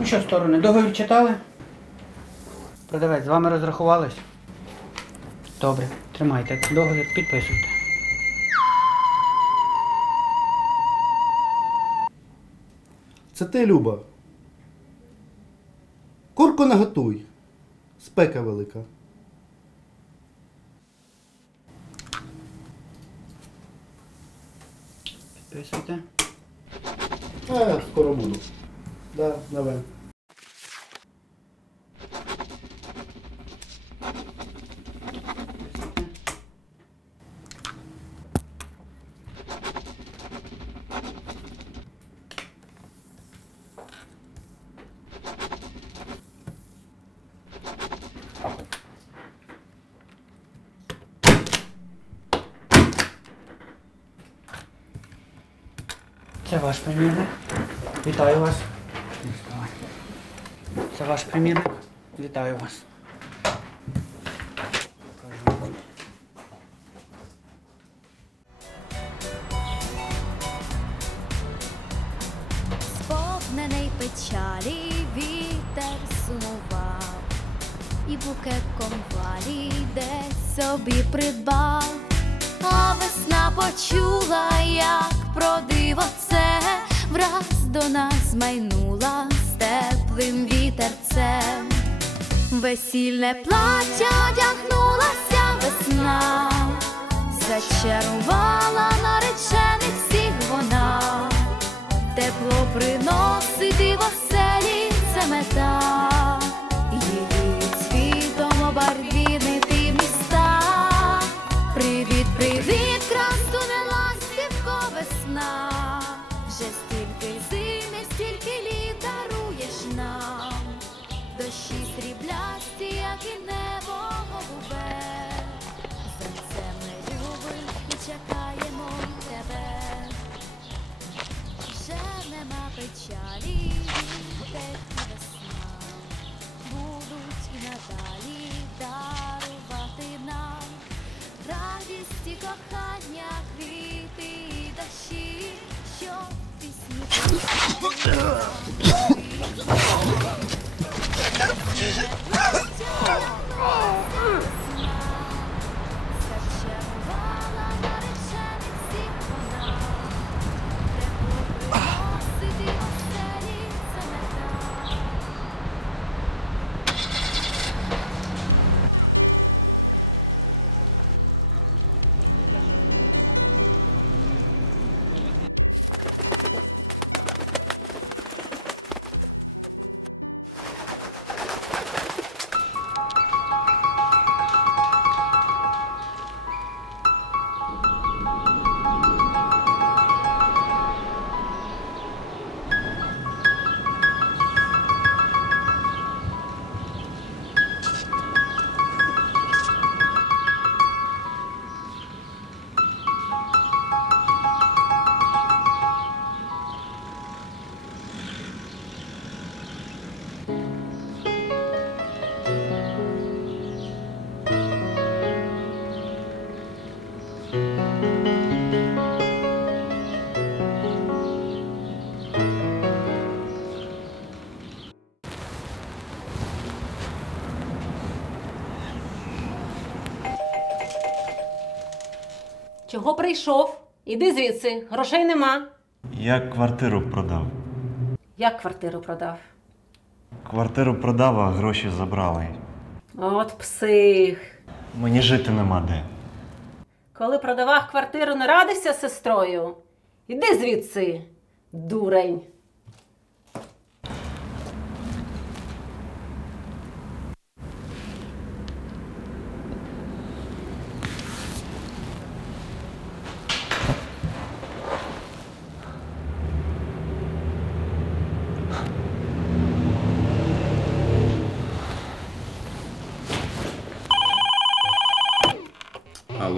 Ну що, сторони, договір читали? Продавець, з вами розрахувались? Добре, тримайте договір, підписуйте. Це ти, Люба. Курку наготуй. Спека велика. Підписуйте. А, скоро буду. Да, давай. Це ваш примірник. Вітаю вас. Це ваш примірник. Вітаю вас. Сповнений печалі, вітер сумував, і букет конвалі десь собі придбав, а весна почула, як про диво це враз до нас майнула з теплим вітерцем. Весільне плаття одягнулася весна, зачарувала наречених всіх вона. Тепло приносить і в оселі це мета, ハハハハ! Чого прийшов? Іди звідси, грошей нема. Я квартиру продав. Як квартиру продав? Квартиру продав, а гроші забрали. От псих. Мені жити нема де. Коли продавав квартиру, не радився з сестрою. Іди звідси, дурень.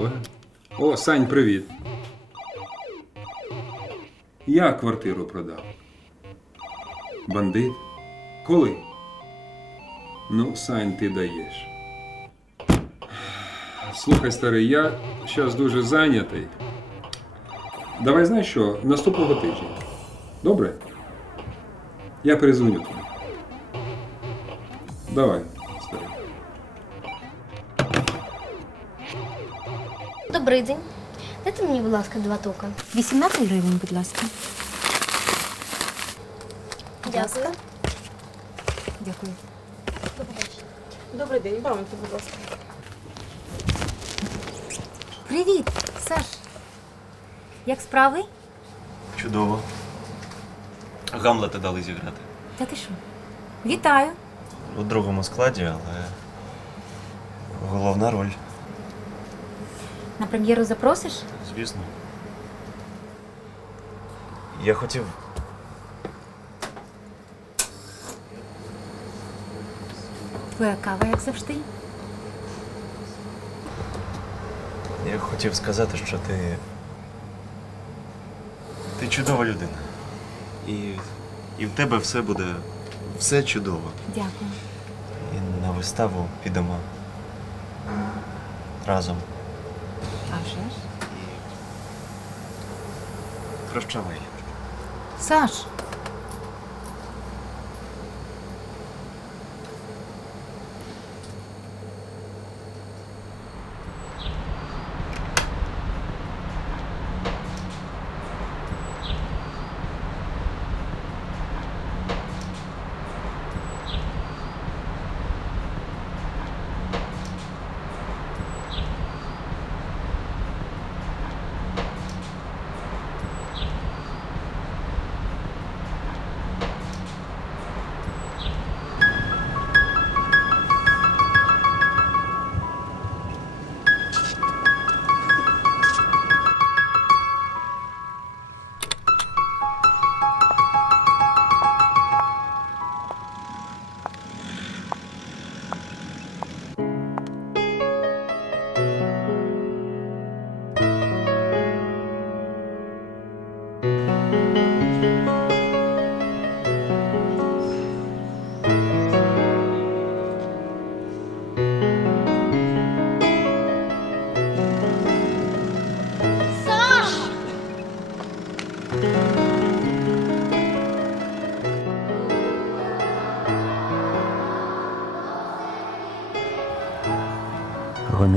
Алло. О, Сань, привіт. Я квартиру продав. Бандит? Коли? Ну, Сань, ти даєш. Слухай, старий, я зараз дуже зайнятий. Давай знаєш що, наступного тижня. Добре? Я перезвоню тобі. Давай, Добрий день. Дайте мені, будь ласка, два тока. 18 гривень, будь ласка. Дякую. Дякую. Добрий день, бабуньки, будь ласка. Привіт, Саш. Як справи? Чудово. Гамлета дали зіграти. Та ти що? Вітаю. У другому складі, але головна роль, На прем'єру запросиш? звісно. Я хотів. Твоя кава, як завжди. Я хотів сказати, що ти. Ти чудова людина. І, і в тебе все буде. Все чудово. Дякую. І на виставу підемо разом. А вже ж. Прощавай. Саш.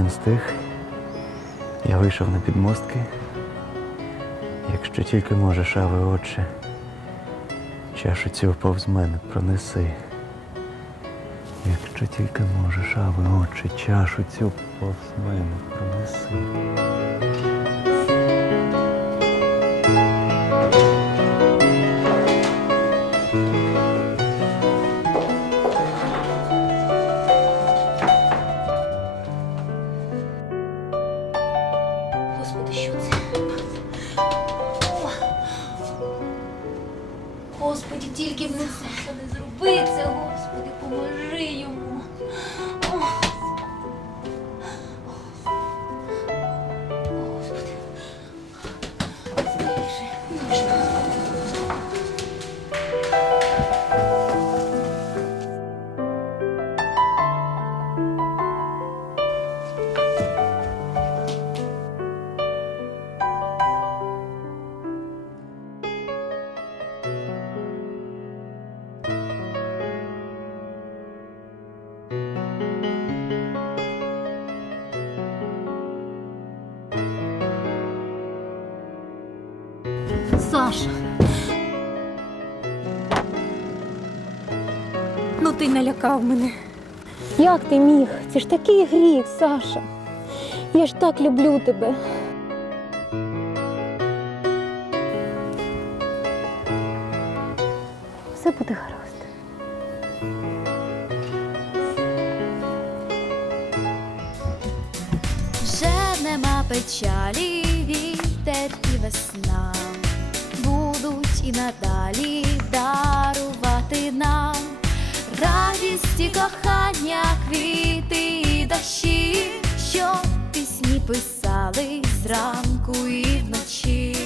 Гомін стих. Я вийшов на підмостки. Якщо тільки можеш, аве отче, чашу цю повз мене пронеси. Якщо тільки можеш, аве отче, чашу цю повз мене пронеси. Саша. Ну ти налякав мене. Як ти міг? Це ж такий гріх, Саша. Я ж так люблю тебе. Все буде гаразд. Вже нема печалі, вітер і весна будуть і надалі дарувати нам радість і кохання, квіти і дощі, що пісні писали зранку і вночі.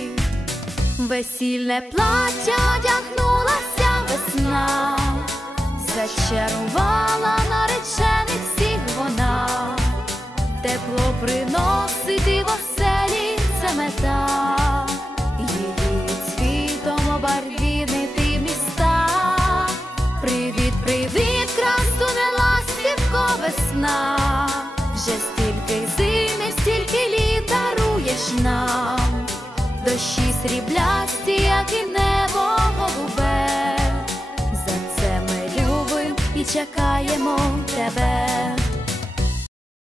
Весільне плаття одягнулася весна, зачарувала наречених всіх вона, тепло приносить і в оселі це мета, весна, вже стільки зими, стільки літ даруєш нам, дощі сріблясті, як і небо голубе. За це ми любим і чекаємо тебе.